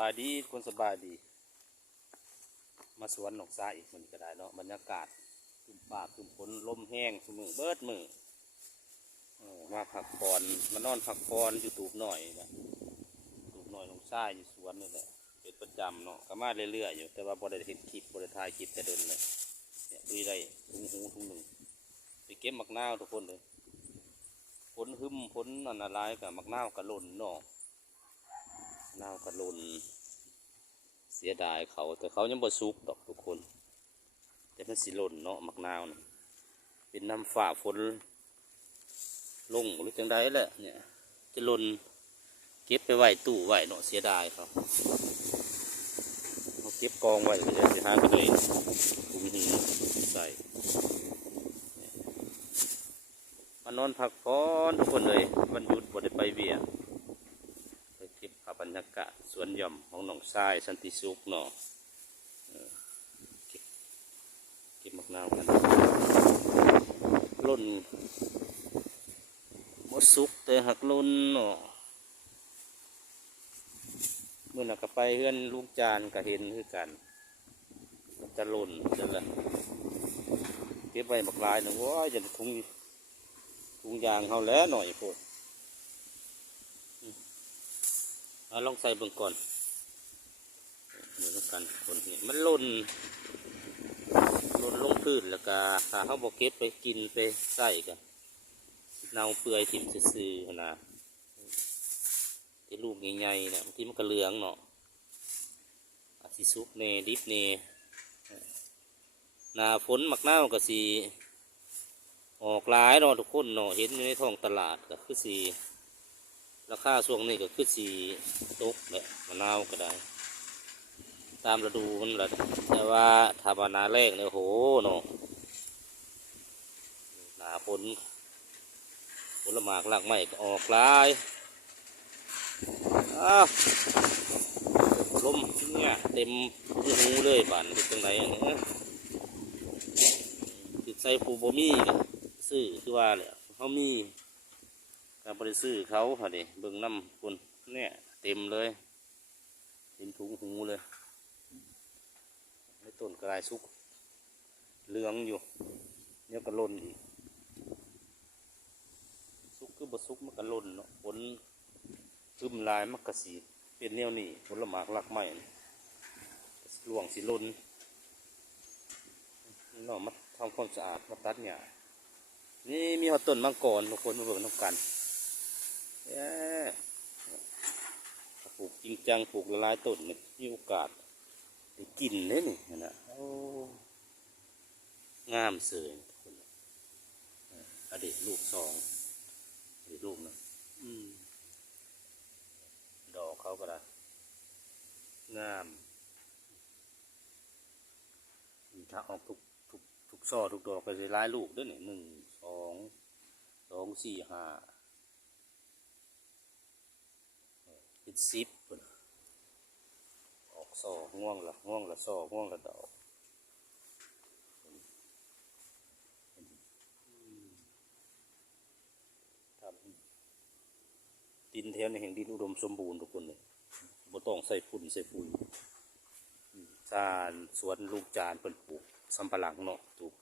บายดีคนสบายดี มาสวนหนองทรายอีกมันก็ได้เนาะบรรยากาศขึ้นป่าขึ้นฝนลมแห้งสมือเบิดมือมาพักผ่อนมานอนพักผ่อนอยู่ตูบหน่อยนะตูบหน่อยหนองทรายอยู่สวนนี่แหละเป็นประจำเนาะก็มาเรื่อยๆอยู่แต่ว่าบ่ได้เห็นคลิปบ่ได้ถ่ายคลิปแต่เดินเลยเนี่ยดูได้ทุ่งหูทุ่งหนึ่งไปเก็บมักนาวทุกคนเลยฝนหึมฝนอันอะไรกับมักนาวกระหล่นเนาะ นากระลุนเสียดายเขาแต่เขายังบ่สุกดอกทุกคน แต่มันสิหล่นเนาะมักนาวนะเป็นน้ำฝ่าฝนลงหรือจังใดแหละเนี่ย จะหล่นเก็บไปไหวตู้ไหวเนาะเสียดายเขาเขาเก็บกองไว้ก็จะสิหาไปเลยถุงหินใส่มานอนพักผ่อนทุกคนเลยวันหยุด ย่อมของหนองทรายสันติสุขเนาะเก็บเก็บมะนาวกันล่นมดสุกแต่หักล่นเนาะเมื่อนักไปเฮือนลูกจานก็เห็นคือกันจะล่นจะละเก็บไว้บักลายนึ่งว้าจะถุงถุงยางเขาแล้วหน่อยโพด เอาลองใส่เบิ่งก่อนเหมือนกันคนนี้มันล่นล่นลงพื้นแล้วก็ถ้าเขาบอกเก็บไปกินไปใส่กันเน่าเปื่อยถิ่มซื่อๆนะที่ลูกใหญ่ๆเนี่ยบางทีมันก็เหลืองเนาะอาจสิสุกเนดิบเนนาฝนมักเน่าวก็สีออกหลายเนาะทุกคนเนาะเห็นอยู่ในท้องตลาดก็คือสี ราคาช่วงนี้ก็คือสีตกแหละมะนาวก็ได้ ตามฤดูมันแหละแต่ว่าถ้าว่านาแรกเนี่ยโหเนาะหนาฝนผลหมากหลากไม้ก็ออกลายอ้าวลมเนี่ยเต็มหูเลยบานเป็นจังไรอันนี้ยติดใส่ปูโบมี่ซื้อคือว่าแหละเขามี การบริซื้อเขาค่ะดิเบิ่งน้ำคนเนี่ยเต็มเลยเต็มถุงหูเลยไม่ต้นกระไรสุกเหลืองอยู่เนี่ยก็ล่นอีกสุกคือบสุกมันก็ล่นเนาะผลซึมลายมันกะสีเป็นแนวนี้ผลหมากหลักไม่หลวงสีล่นเนาะมาทำความสะอาดมาตัดเนี่ยนี่มีหอต้นมังกรทุกคนมาเบิ่งน้ำกัน เอ้ยปลูกจริงจังปลูกละลายต้นเนี่ยมีโอกาสได้กินเลยนี่เห็นะโอ้งามเสยทุกคนอดีตลูกสองอดีตลูกนะอดอกเขาก็ได้งามอืมถ้าออกทุกทุกทุกซอทุกดอกก็จะหลายลูกด้วยนี่หนึ่งสองสองสี่ห้า เป็นซิปพุ่นะออกซอง่วงละง่วงละซอง่วงละดอกทำดินแถวนี้แห่งดินอุดมสมบูรณ์ทุกคนเลยบ่ต้องใส่ฝุ่นใส่ฝุ่นอืมจานสวนลูกจานเป็นปลูกสำปะหลังเนาะปลูก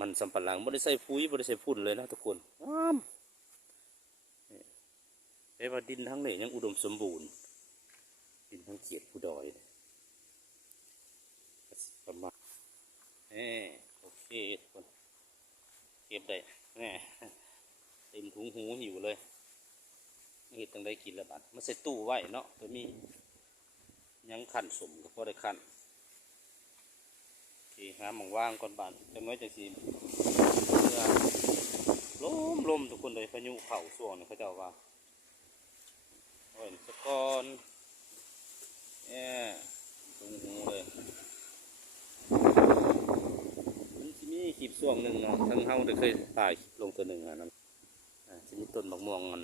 มันสำปะหลังไม่ได้ใส่ปุ๋ยไม่ได้ใส่ฝุ่นเลยนะทุกคนงาม แต่ว่าดินทั้งนี้ยังอุดมสมบูรณ์ ดินทั้งเขียดผู้ดอยประมาณเออโอเคทุกคนเก็บได้แน่เต็มถุงหูหิวเลยนี่ต้องได้กินแล้วบัดมาใส่ตู้ไว้เนาะตัวมียังขันสมก็พอได้ขันโอเคหาหมองว่างก่อนบานจังน้อยจังสีเมื่อลมลมทุกคนเลยพายุเข่าส่วงเนี่ยเขาจ้าว่า โอ้สะกอนเอ่ตรงหูเลยมันจะมีคลิปช่วงหนึ่งเนาะทั้งเฮาได้เคยถ่ายลงตัวหนึ่งอะนะอ่าจะมีต้นมะม่วงมัน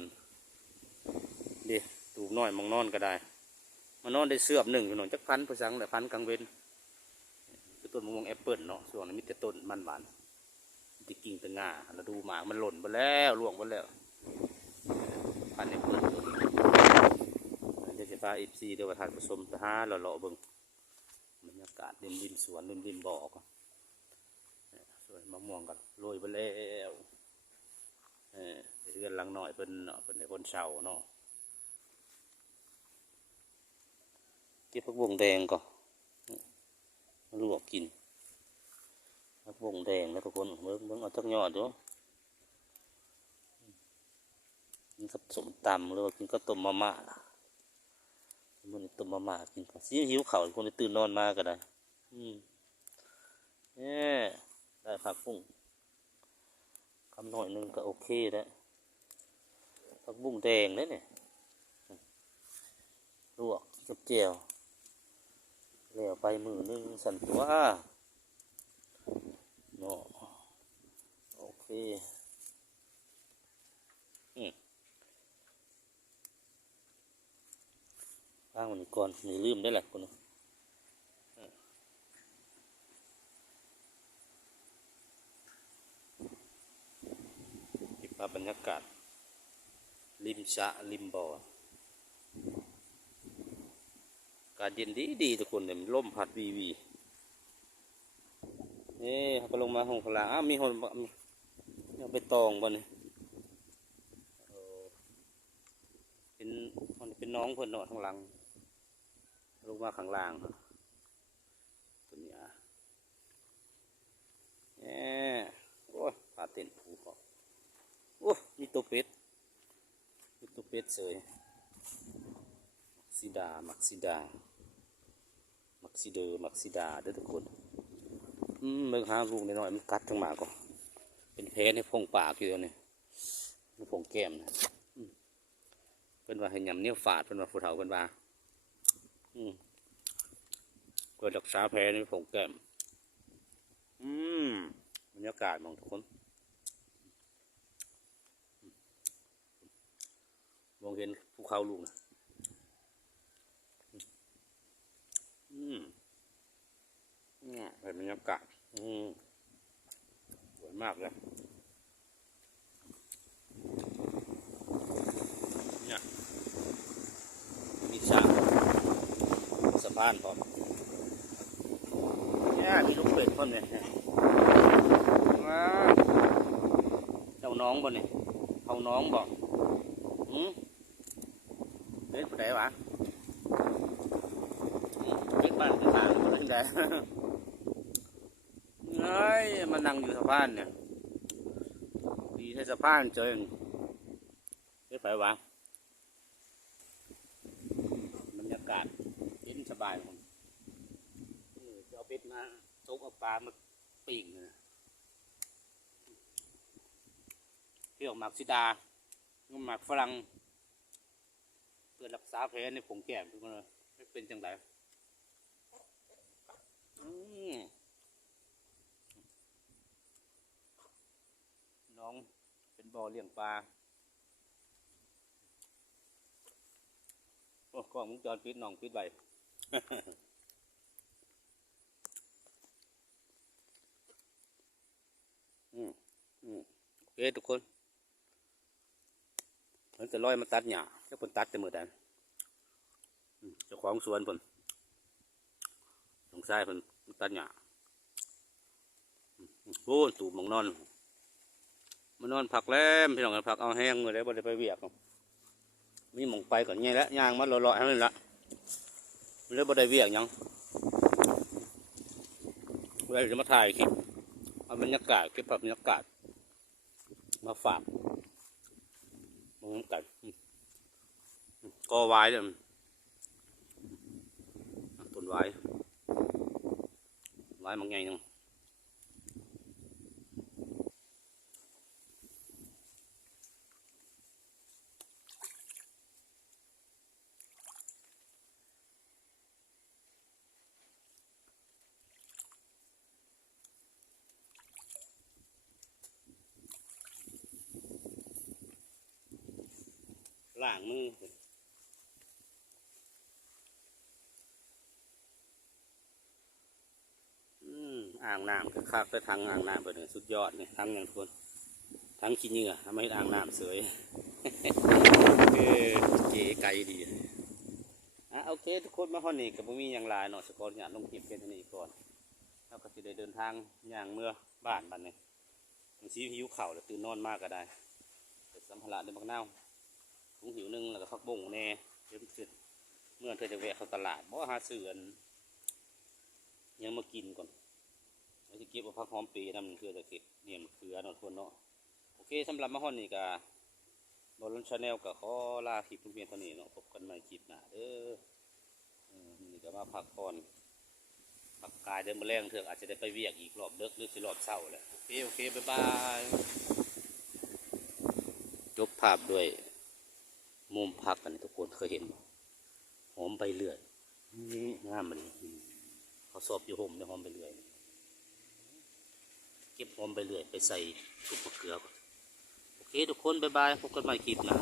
ดิตูบน้อยมองนอนก็ได้มานอนได้เสือบหนึ่งอยู่หน่อยจักพันประสังแต่พันกลางเว้นคือต้นมะม่วงแอปเปิลเนาะช่วงนั้นมีแต่ต้นมันหวานมีแต่กิ่งต่ง่าแล้วดูหมากมันหล่นไปแล้วล่วงไปแล้วพันแอปเปิล พาเอฟซีเดี๋ยวประทานผสมหาหล่อๆเบิ่งบรรยากาศริมริมสวนริมริมบ่อกสวยมะม่วงกันโรยไปแล้วเออเรือนหลังหน่อยเป็นเนาะเป็นในคนเช่าเนาะเก็บผักบงแดงก่อนลวกกินผักบงแดงแล้วทุกคนเบิ่งเบิ่งเอาจักยอดดูกินกับสมตำหรือว่ากินกับต้มมาม่า มันต้มมาม่ากินก่อนสิหิวข้าคนที่ตื่นนอนมาก็ได้ อืมเนี่ยได้ผักบุ้งคำหน่อยหนึงก็โอเคแล้วผักบุ้งแดงเลยเนี่ยลวกกับเจียวแล้วไปมือหนึงสั่นตัวเนาะโอเคอืม ว่างวันก่อนนี่ลืมได้แหละคนน่ะอืมเก็บภาพบรรยากาศ ริมสะริมบ่อากาศเย็นดีดีทุกคนเนี่ยมันล่มพัดวีวีนี่เขาลงมาห้องพลาอ้ามีคนมีไปตองบ่เนี่ยเออเป็นคนเป็นน้องเพิ่นเนาะข้างหลัง ลงมาข้างล่างครับตัวเนี้ยแหมโอ้ยปลาเต้นผูเขาโอ้มีตัวเป็ดมีตัวเป็ดเสยมักซิดา มักซิดา มักซิเดอร์มักซิดาเด้อทุกคนอืมเบิ่งหาลูกน้อยมันกัดทั้งหมาก็เป็นแผลในพงปากอยู่เดียวนี้ในพงแก้มนะเป็นว่าให้ยำเนี้ยฝาดเป็นว่าผู้เฒ่าเป็นว่า เพื่อรักษาแผลในผงแก้ม อืมบรรยากาศมองทุกคนมองเห็นภูเขาลูกนะอืมเนี่ยเป็นบรรยากาศ อืมสวยมากเลยเนี่ยมีสระ สะพานพร้อมเนี่ยมีลูกเป็ดพ่นเนี่ยว้าเจ้าน้องบ่เนี่ยเอาน้องบอกอืมเป็ดผู้ใดวะอืมเป็ดบ้านเป็ดทางบ่ได้ใดเฮ้ยมานั่งอยู่สะพานเนี่ยดีให้สะพานเจอเป็ดไผวะบรรยากาศ เย็นสบายผมเออจะเอาเป็ดมาตกเอา ปลามาปิ้งนะเที่ยวหมากซิดาหมากฝรั่งเพื่อรักษาแผลในผงแก้มทุกคนเลยไม่เป็นจังไรน้องเป็นบ่อเลี้ยงปลาโอ้กล้องวงจรปิดน้องปิดไว้ อืมอืมโอเค ทุกคนมันจะลอยมาตัดหญ้าเจ้าคนตัดแต่มือแดนเจ้าของสวนผมสงสัยผมตัดหญ้าโอ้ตูบมองนอนมานอนผักแล้มพี่น้องกันผักเอาแห้งเลยได้บ่ได้ไปเวียกมีหมองไปก่อนไงแล้วย่างมาเลาะๆให้มันละมันเลยบ่ได้เวียกยังเวลาจะมาถ่ายคลิปเอาบรรยากาศเก็บภาพบรรยากาศ มาฝากมองกันก็ไว้เลยต้นไว้ไว้มันไงนึง ล้างมืออ่างน้ำคือคักไปทางอ่างน้ำไปเลยสุดยอดนี่ทั้งอย่างทุนทั้งขี้เหงื่อทำให้อ่างน้ำสวยเออเก๋ไก่ดีอะโอเค ทุกคนมาฮอดนี่กับมีอย่างลายเนาะสกอร์อยากลงคลิปเพียงเท่านี้ก่อนแล้วก็สิได้เดินทางอย่างเมื่อบ้านบัดนี้มันสิหิวข้าแล้วตื่นนอนมากก็ได้เปิดสัมภาระเดินบักนา ถุงหิวหนึงแล้วก็พักบุ้งแน่เดี๋ยวมันขึ้นเมื่อเธอจะแวะเข้าตลาดบ่หาซื้ออันยังมากินก่อนแล้วสิเก็บเอาผักหอมปีนำคือจะเก็บเนี่ยมเขือนาะทุกคนเนาะโอเคสำหรับมาฮอดนี่ก็บอลชาแนลกับขอลาคลิปเพียงเท่านี้เนาะพบกันใหม่คลิปหน้าเด้อเออนี่ก็มาพักผ่อนพักกายเดินมาแรงเถอะอาจจะได้ไปเวียกอีกรอบเดึกหรือสิรอบเศร้าแหละโอเคโอเคบ๊ายบาย จบภาพด้วย มุมพักกันทุกคนเคยเห็นหอมไปเรื่อยนี่งามมันเขาสอบอยู่ห่มในหอมไปเรื่อยเก็บหอมไปเรื่อยไปใส่ถุงมะเขือก่อนโอเคทุกคนบายบายพบกันใหม่คลิปหน้า